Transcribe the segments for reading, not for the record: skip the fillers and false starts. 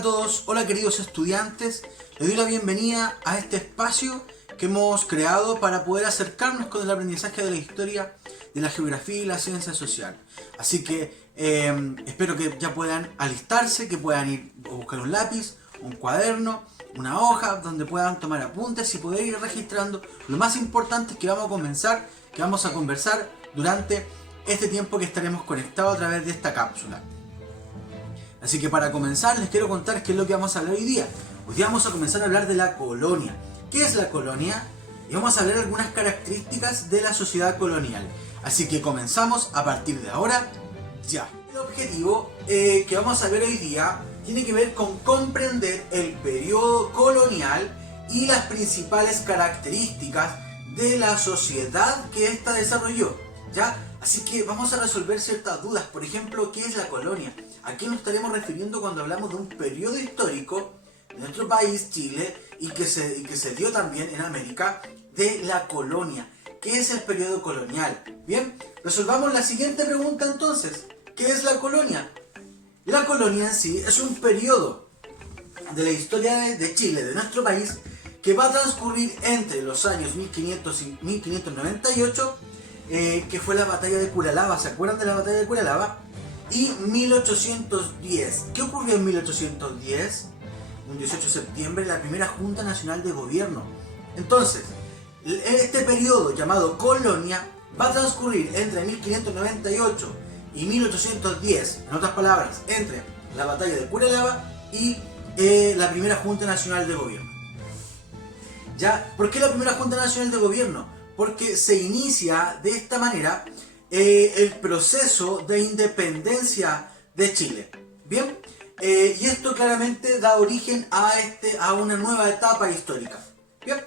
a todos, hola queridos estudiantes, les doy la bienvenida a este espacio que hemos creado para poder acercarnos con el aprendizaje de la historia, de la geografía y la ciencia social. Así que espero que ya puedan alistarse, que puedan ir a buscar un lápiz, un cuaderno, una hoja donde puedan tomar apuntes y poder ir registrando. Lo más importante es que vamos a conversar durante este tiempo que estaremos conectados a través de esta cápsula. Así que para comenzar les quiero contar qué es lo que vamos a hablar hoy día. Hoy día vamos a comenzar a hablar de la colonia. ¿Qué es la colonia? Y vamos a hablar de algunas características de la sociedad colonial. Así que comenzamos a partir de ahora, ya. El objetivo que vamos a ver hoy día tiene que ver con comprender el periodo colonial y las principales características de la sociedad que ésta desarrolló, ¿ya? Así que vamos a resolver ciertas dudas. Por ejemplo, ¿qué es la colonia? ¿A qué nos estaremos refiriendo cuando hablamos de un periodo histórico de nuestro país, Chile, y que se dio también en América, de la colonia? ¿Qué es el periodo colonial? Bien, resolvamos la siguiente pregunta entonces. ¿Qué es la colonia? La colonia en sí es un periodo de la historia de Chile, de nuestro país, que va a transcurrir entre los años 1500 y 1598, que fue la batalla de Curalaba. ¿Se acuerdan de la batalla de Curalaba? Y 1810. ¿Qué ocurrió en 1810? Un 18 de septiembre, la primera Junta Nacional de Gobierno. Entonces, este periodo llamado colonia va a transcurrir entre 1598 y 1810. En otras palabras, entre la batalla de Curalaba y la primera Junta Nacional de Gobierno. ¿Ya? ¿Por qué la primera Junta Nacional de Gobierno? Porque se inicia de esta manera el proceso de independencia de Chile. Bien, y esto claramente da origen a una nueva etapa histórica. Bien,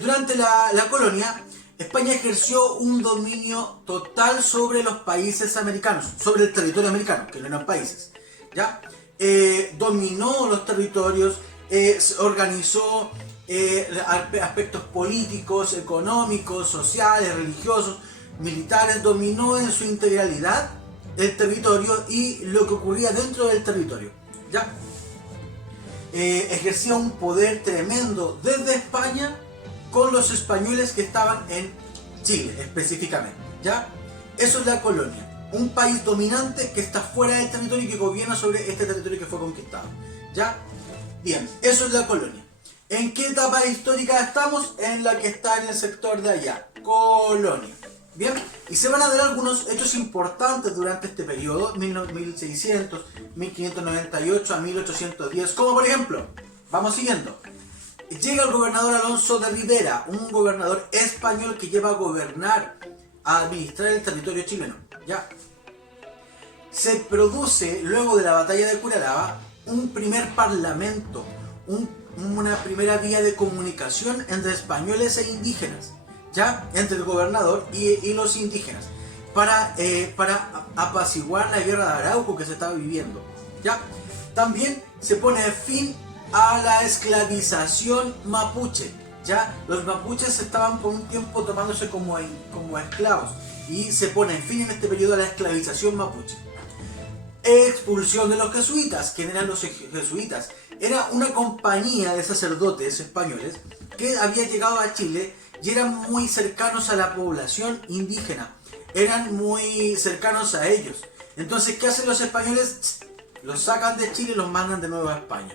durante la colonia, España ejerció un dominio total sobre los países americanos, sobre el territorio americano, que no eran países. ¿Ya? Dominó los territorios, organizó aspectos políticos, económicos, sociales, religiosos, militares, dominó en su integralidad el territorio y lo que ocurría dentro del territorio, ¿ya? Ejercía un poder tremendo desde España con los españoles que estaban en Chile específicamente, ¿ya? Eso es la colonia, un país dominante que está fuera del territorio y que gobierna sobre este territorio que fue conquistado, ¿ya? Bien, eso es la colonia. ¿En qué etapa histórica estamos? En la que está en el sector de allá, colonia. Bien, y se van a dar algunos hechos importantes durante este periodo, 1600, 1598 a 1810, como por ejemplo, vamos siguiendo. Llega el gobernador Alonso de Rivera, un gobernador español que lleva a gobernar, a administrar el territorio chileno, ¿ya? Se produce, luego de la batalla de Curalaba, un primer parlamento, una primera vía de comunicación entre españoles e indígenas, ¿ya? Entre el gobernador y los indígenas, para apaciguar la guerra de Arauco que se estaba viviendo, ¿ya? También se pone fin a la esclavización mapuche, ¿ya? Los mapuches estaban por un tiempo tomándose como esclavos y se pone fin en este periodo a la esclavización mapuche. Expulsión de los jesuitas. ¿Quién eran los jesuitas? Era una compañía de sacerdotes españoles que había llegado a Chile y eran muy cercanos a la población indígena, eran muy cercanos a ellos. Entonces, ¿qué hacen los españoles? Los sacan de Chile y los mandan de nuevo a España.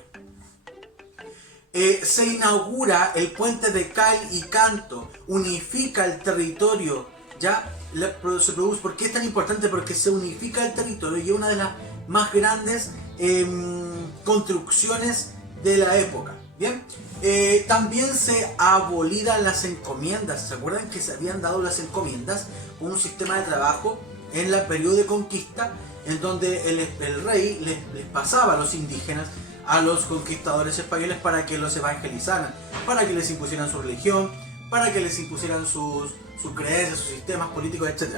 Se inaugura el puente de Cal y Canto, unifica el territorio, ¿ya? Se produce. ¿Por qué es tan importante? Porque se unifica el territorio y es una de las más grandes construcciones de la época. Bien, también se abolidan las encomiendas. ¿Se acuerdan que se habían dado las encomiendas con un sistema de trabajo en el periodo de conquista, en donde el rey les pasaba a los indígenas, a los conquistadores españoles, para que los evangelizaran, para que les impusieran su religión, para que les impusieran sus creencias, sus sistemas políticos, etc.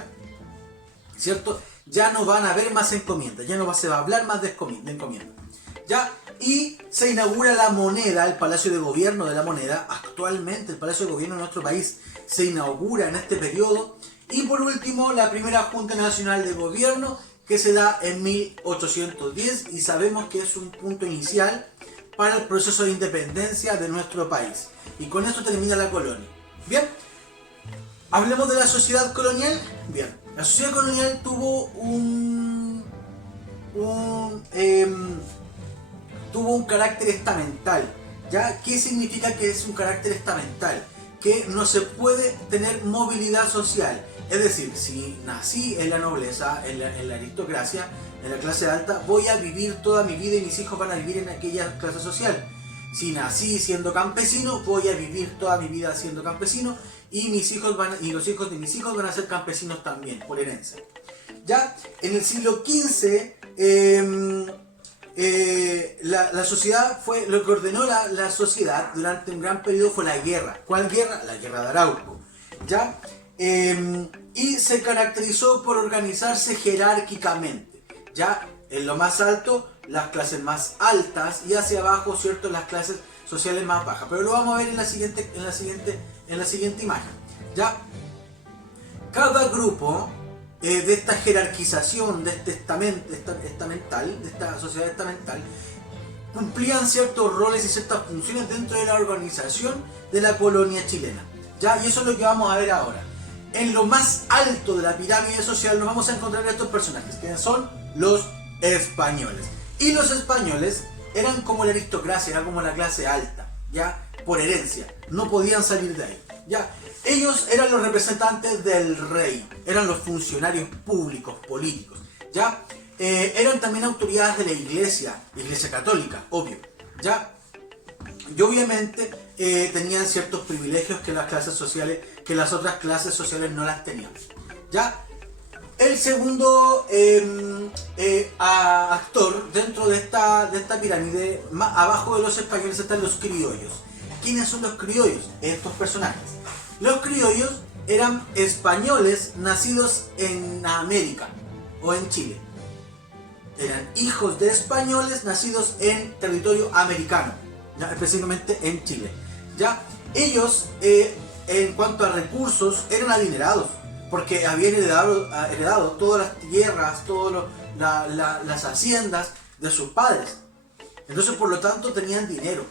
¿Cierto? Ya no van a haber más encomiendas, ya no se va a hablar más de encomiendas. ¿Ya? Y se inaugura la moneda, el Palacio de Gobierno de la Moneda. Actualmente el Palacio de Gobierno de nuestro país se inaugura en este periodo. Y por último, la primera Junta Nacional de Gobierno, que se da en 1810 y sabemos que es un punto inicial para el proceso de independencia de nuestro país. Y con esto termina la colonia. Bien, hablemos de la sociedad colonial. Bien, la sociedad colonial tuvo tuvo un carácter estamental. ¿Ya? ¿Qué significa que es un carácter estamental? Que no se puede tener movilidad social. Es decir, si nací en la nobleza, en la aristocracia, en la clase alta, voy a vivir toda mi vida y mis hijos van a vivir en aquella clase social. Si nací siendo campesino, voy a vivir toda mi vida siendo campesino y los hijos de mis hijos van a ser campesinos también, por herencia. Ya en el siglo XV, la sociedad fue lo que ordenó la sociedad durante un gran periodo fue la guerra. ¿Cuál guerra? La guerra de Arauco. ¿Ya? Y se caracterizó por organizarse jerárquicamente. Ya en lo más alto, las clases más altas y hacia abajo, ¿cierto? Las clases sociales más bajas. Pero lo vamos a ver en la siguiente imagen. ¿Ya? Cada grupo de esta jerarquización, de este estamental, de esta sociedad estamental, cumplían ciertos roles y ciertas funciones dentro de la organización de la colonia chilena. ¿Ya? Y eso es lo que vamos a ver ahora. En lo más alto de la pirámide social nos vamos a encontrar estos personajes, que son los españoles. Y los españoles eran como la aristocracia, eran como la clase alta, ¿ya? Por herencia, no podían salir de ahí, ¿ya? Ellos eran los representantes del rey, eran los funcionarios públicos, políticos, ¿ya? Eran también autoridades de la iglesia católica, obvio, ¿ya? Y obviamente tenían ciertos privilegios que las otras clases sociales no las tenían, ¿ya? El segundo actor dentro de esta pirámide, más abajo de los españoles están los criollos. ¿Quiénes son los criollos? Estos personajes. Los criollos eran españoles nacidos en América o en Chile. Eran hijos de españoles nacidos en territorio americano, ¿ya? Específicamente en Chile. ¿Ya? Ellos, en cuanto a recursos, eran adinerados, porque habían heredado todas las tierras, todas las haciendas de sus padres. Entonces, por lo tanto, tenían dinero.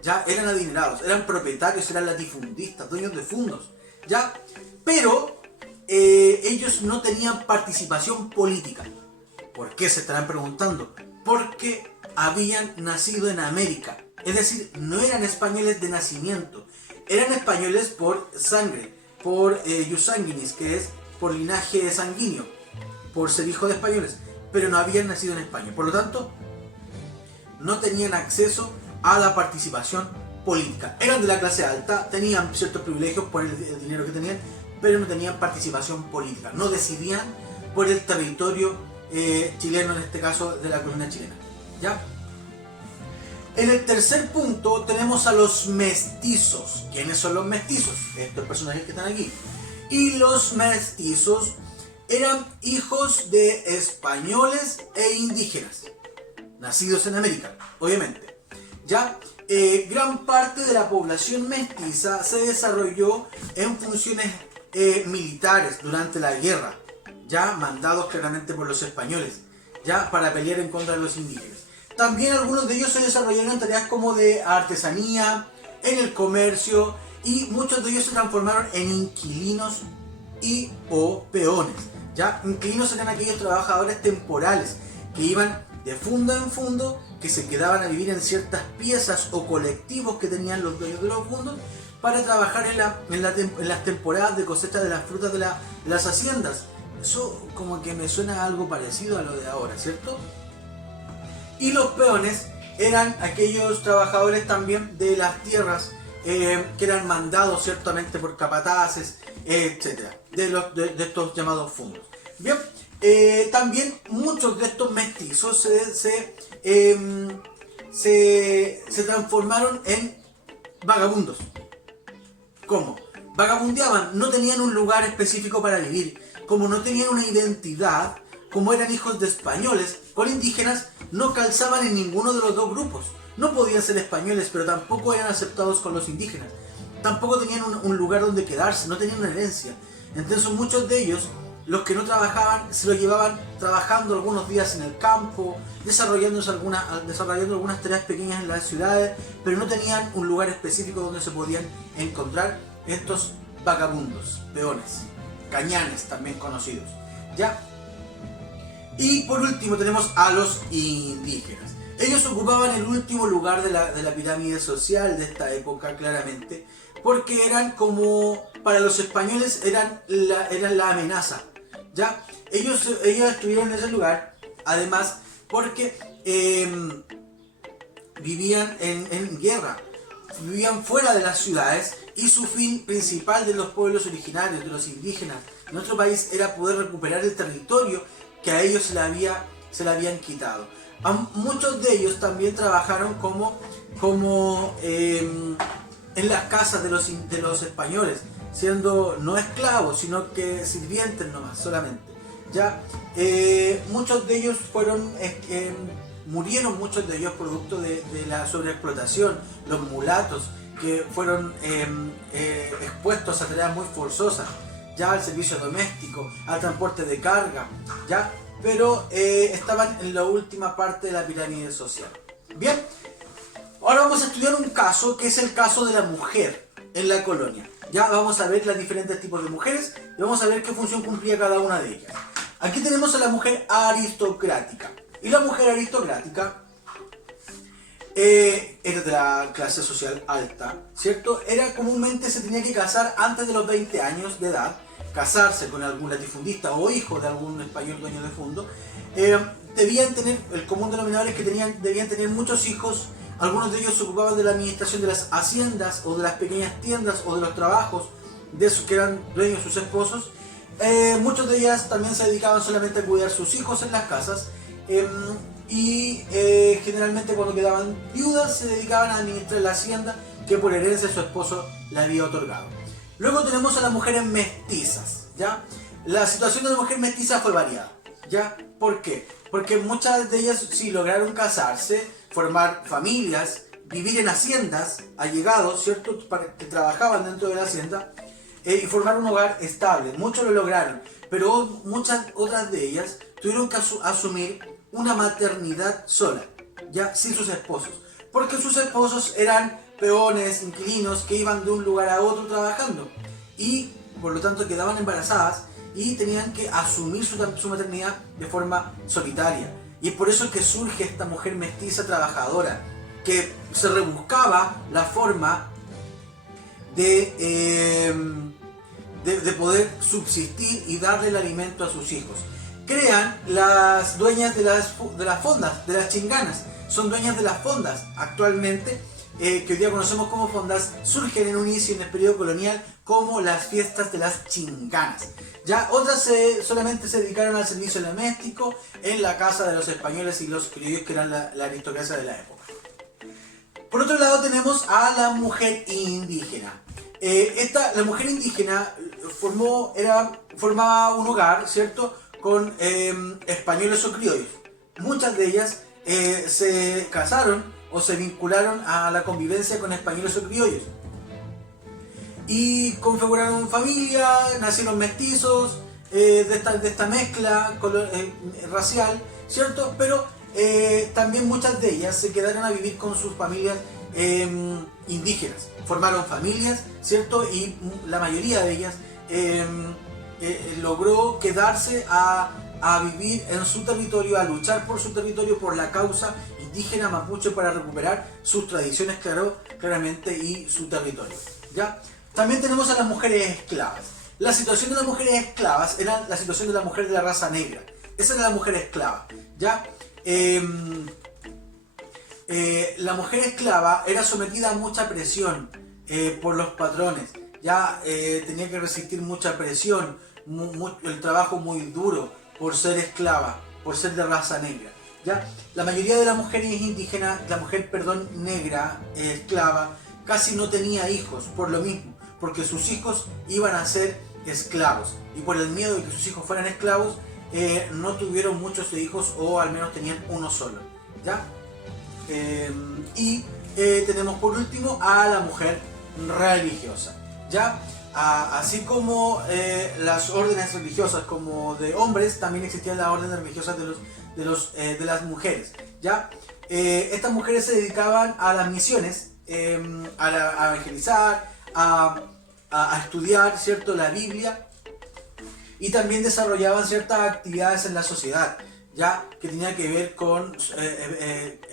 Ya eran adinerados, eran propietarios, eran latifundistas, dueños de fondos. ¿Ya? Pero ellos no tenían participación política. ¿Por qué? Se estarán preguntando. Porque habían nacido en América. Es decir, no eran españoles de nacimiento. Eran españoles por sangre, por jus sanguinis, que es por linaje sanguíneo, por ser hijo de españoles. Pero no habían nacido en España. Por lo tanto, no tenían acceso a la participación política. Eran de la clase alta, tenían ciertos privilegios por el dinero que tenían, pero no tenían participación política. No decidían por el territorio chileno, en este caso de la colonia chilena. ¿Ya? En el tercer punto tenemos a los mestizos. ¿Quiénes son los mestizos? Estos personajes que están aquí. Y los mestizos eran hijos de españoles e indígenas, nacidos en América, obviamente. ¿Ya? Gran parte de la población mestiza se desarrolló en funciones militares durante la guerra, ya mandados claramente por los españoles, ya para pelear en contra de los indígenas. También algunos de ellos se desarrollaron en tareas como de artesanía, en el comercio, y muchos de ellos se transformaron en inquilinos y o peones. ¿Ya? Inquilinos eran aquellos trabajadores temporales que iban de fundo en fundo, que se quedaban a vivir en ciertas piezas o colectivos que tenían los dueños de los fundos para trabajar en las temporadas de cosecha de las frutas de las haciendas. Eso como que me suena algo parecido a lo de ahora, ¿cierto? Y los peones eran aquellos trabajadores también de las tierras que eran mandados ciertamente por capataces, etc. De estos llamados fundos. Bien, también muchos de estos mestizos se transformaron en vagabundos. ¿Cómo? Vagabundeaban, no tenían un lugar específico para vivir. Como no tenían una identidad, como eran hijos de españoles con indígenas, no calzaban en ninguno de los dos grupos. No podían ser españoles, pero tampoco eran aceptados con los indígenas. Tampoco tenían un lugar donde quedarse, no tenían una herencia. Entonces muchos de ellos los que no trabajaban se lo llevaban trabajando algunos días en el campo, desarrollando algunas tareas pequeñas en las ciudades, pero no tenían un lugar específico donde se podían encontrar estos vagabundos, peones, cañanes también conocidos, ¿ya? Y por último tenemos a los indígenas. Ellos ocupaban el último lugar de la pirámide social de esta época, claramente, porque eran como, para los españoles, eran la amenaza, ¿ya? Ellos estuvieron en ese lugar, además, porque vivían en guerra, vivían fuera de las ciudades, y su fin principal de los pueblos originarios, de los indígenas de nuestro país, era poder recuperar el territorio que a ellos se le habían quitado. Muchos de ellos también trabajaron como en las casas de los españoles, siendo no esclavos, sino que sirvientes nomás, solamente. ¿Ya? Muchos de ellos murieron muchos de ellos producto de la sobreexplotación, los mulatos, que fueron expuestos a tareas muy forzosas, ya al servicio doméstico, al transporte de carga, ya, pero estaban en la última parte de la pirámide social. Bien, ahora vamos a estudiar un caso que es el caso de la mujer en la colonia. Ya vamos a ver los diferentes tipos de mujeres y vamos a ver qué función cumplía cada una de ellas. Aquí tenemos a la mujer aristocrática. Y la mujer aristocrática era de la clase social alta, ¿cierto? Comúnmente se tenía que casar antes de los 20 años de edad, casarse con algún latifundista o hijo de algún español dueño de fondo. Debían tener, el común denominador es que debían tener muchos hijos. Algunos de ellos se ocupaban de la administración de las haciendas o de las pequeñas tiendas o de los trabajos de esos que eran dueños sus esposos. Muchos de ellas también se dedicaban solamente a cuidar sus hijos en las casas. Generalmente cuando quedaban viudas se dedicaban a administrar la hacienda que por herencia su esposo le había otorgado. Luego tenemos a las mujeres mestizas, ¿ya? La situación de la mujer mestiza fue variada, ¿ya? ¿Por qué? Porque muchas de ellas sí lograron casarse, formar familias, vivir en haciendas, allegados, ¿cierto? Que trabajaban dentro de la hacienda y formar un hogar estable. Muchos lo lograron, pero muchas otras de ellas tuvieron que asumir una maternidad sola, ya sin sus esposos, porque sus esposos eran peones, inquilinos que iban de un lugar a otro trabajando y por lo tanto quedaban embarazadas y tenían que asumir su maternidad de forma solitaria. Y es por eso que surge esta mujer mestiza trabajadora que se rebuscaba la forma de poder subsistir y darle el alimento a sus hijos. Crean las dueñas de las fondas, de las chinganas. Son dueñas de las fondas actualmente, que hoy día conocemos como fondas. Surgen en un inicio en el periodo colonial como las fiestas de las chinganas. Ya otras solamente se dedicaron al servicio doméstico en la casa de los españoles y los criollos, que eran la aristocracia de la época. Por otro lado tenemos a la mujer indígena. La mujer indígena formaba un hogar, ¿cierto?, con españoles o criollos. Muchas de ellas se casaron o se vincularon a la convivencia con españoles o criollos y configuraron familia, nacieron mestizos de esta mezcla racial, ¿cierto? Pero también muchas de ellas se quedaron a vivir con sus familias indígenas, formaron familias, ¿cierto? Y la mayoría de ellas logró quedarse a vivir en su territorio, a luchar por su territorio, por la causa indígena mapuche, para recuperar sus tradiciones, claramente, y su territorio, ¿ya? También tenemos a las mujeres esclavas. La situación de las mujeres esclavas era la situación de la mujer de la raza negra. Esa era la mujer esclava, ¿ya? La mujer esclava era sometida a mucha presión por los patrones. Ya tenía que resistir mucha presión, el trabajo muy duro por ser esclava, por ser de raza negra. ¿Ya? La mayoría de las mujeres indígenas, negra, esclava, casi no tenía hijos por lo mismo, porque sus hijos iban a ser esclavos y por el miedo de que sus hijos fueran esclavos no tuvieron muchos hijos, o al menos tenían uno solo, ¿ya? Tenemos por último a la mujer religiosa, ¿ya? así como las órdenes religiosas como de hombres, también existían las órdenes religiosas de las mujeres, ¿ya? Estas mujeres se dedicaban a las misiones, a evangelizar, a estudiar, ¿cierto?, la Biblia, y también desarrollaban ciertas actividades en la sociedad, ya que tenía que ver con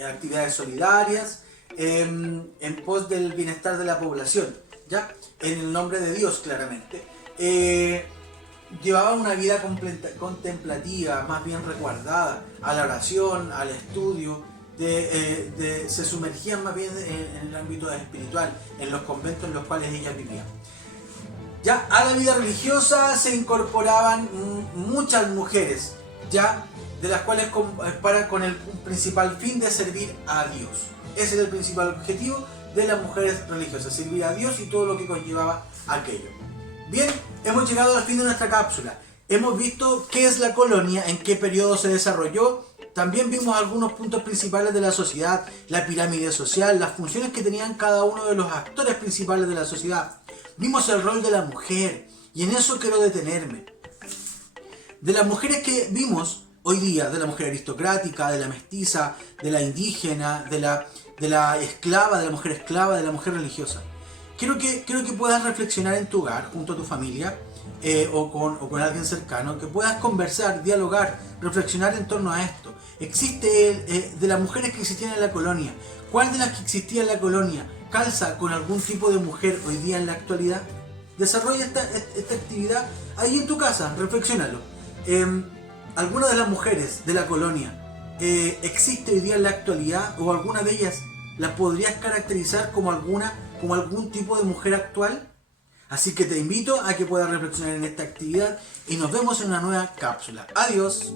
actividades solidarias en pos del bienestar de la población, ya en el nombre de Dios, claramente. Llevaban una vida contemplativa, más bien resguardada, a la oración, al estudio, se sumergían más bien en el ámbito espiritual, en los conventos en los cuales ellas vivían. Ya a la vida religiosa se incorporaban muchas mujeres, ya, de las cuales con el principal fin de servir a Dios. Ese era el principal objetivo de las mujeres religiosas, servir a Dios y todo lo que conllevaba aquello. Bien, hemos llegado al fin de nuestra cápsula. Hemos visto qué es la colonia, en qué periodo se desarrolló. También vimos algunos puntos principales de la sociedad, la pirámide social, las funciones que tenían cada uno de los actores principales de la sociedad. Vimos el rol de la mujer, y en eso quiero detenerme. De las mujeres que vimos hoy día, de la mujer aristocrática, de la mestiza, de la indígena, de la esclava, de la mujer religiosa. Quiero que puedas reflexionar en tu hogar, junto a tu familia, o con alguien cercano, que puedas conversar, dialogar, reflexionar en torno a esto. Existe de las mujeres que existían en la colonia, ¿cuál de las que existía en la colonia calza con algún tipo de mujer hoy día en la actualidad? Desarrolla esta actividad ahí en tu casa, reflexiónalo. ¿Alguna de las mujeres de la colonia existe hoy día en la actualidad, o alguna de ellas las podrías caracterizar como algún tipo de mujer actual? Así que te invito a que puedas reflexionar en esta actividad y nos vemos en una nueva cápsula. Adiós.